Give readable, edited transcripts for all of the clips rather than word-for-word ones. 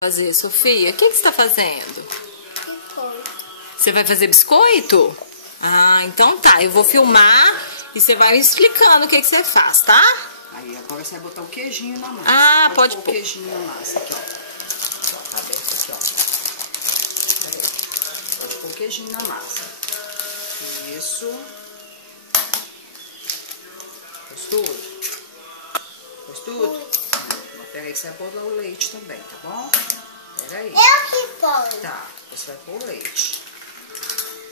Fazer, Sofia? O que você está fazendo? Biscoito. Você vai fazer biscoito? Ah, então tá. Eu vou filmar e você vai me explicando o que você faz, tá? Aí agora você vai botar o queijinho na massa. Ah, pode pôr. O queijinho na massa aqui, ó. Ó, tá aberto aqui, ó. Peraí. Pode pôr o queijinho na massa. Isso. Pôs tudo? Pôs tudo? Peraí que você vai pôr o leite também, tá bom? Peraí. Eu que ponho. Tá, você vai pôr o leite.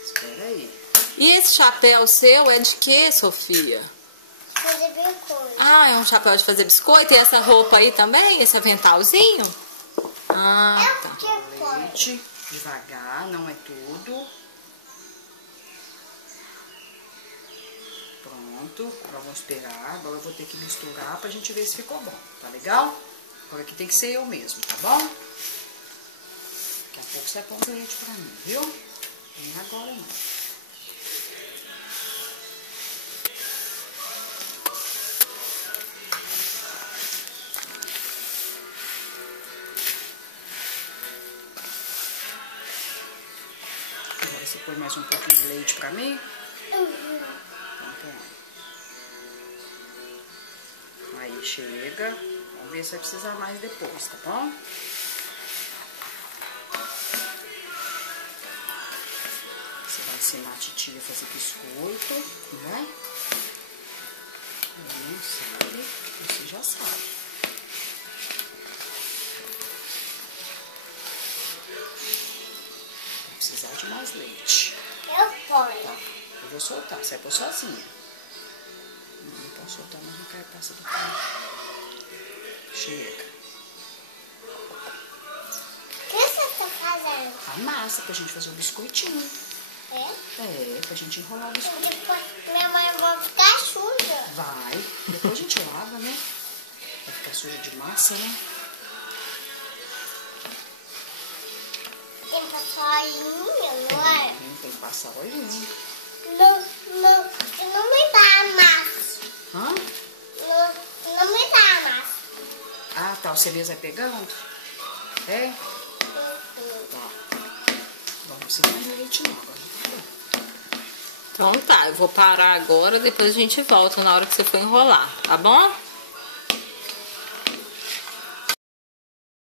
Espera aí. E esse chapéu seu é de quê, Sofia? Fazer biscoito. Ah, é um chapéu de fazer biscoito? E essa roupa aí também? Esse aventalzinho? Ah, Eu tá. que ponho. Leite, devagar, não é tudo. Pronto, agora vamos esperar. Agora eu vou ter que misturar pra gente ver se ficou bom. Tá legal? Agora aqui tem que ser eu mesmo, tá bom? Daqui a pouco você põe o leite pra mim, viu? Nem agora não. Agora você põe mais um pouquinho de leite pra mim. Então, pronto. Aí chega. Vamos ver se vai precisar mais depois, tá bom? Você vai ensinar a titia a fazer biscoito, né? Não sabe, você já sabe. Vai precisar de mais leite. Eu ponho. Tá, eu vou soltar, você vai pôr sozinha. Não pode soltar, mas não quero passar do canto. Chega. O que você está fazendo? A massa pra gente fazer o biscoitinho. É? É, pra gente enrolar o biscoito. Depois minha mãe vai ficar suja. Vai. Depois a gente lava, né? Vai ficar suja de massa, né? Tem que passar olhinho, não é? Tem que passar o olhinho. Não me dá a massa. Hã? Não me dá a massa. Ah, tá. O Celês vai pegando? É? Tá. Vamos precisar de leite não. Agora já tá bom. Então tá, eu vou parar agora, depois a gente volta na hora que você for enrolar, tá bom?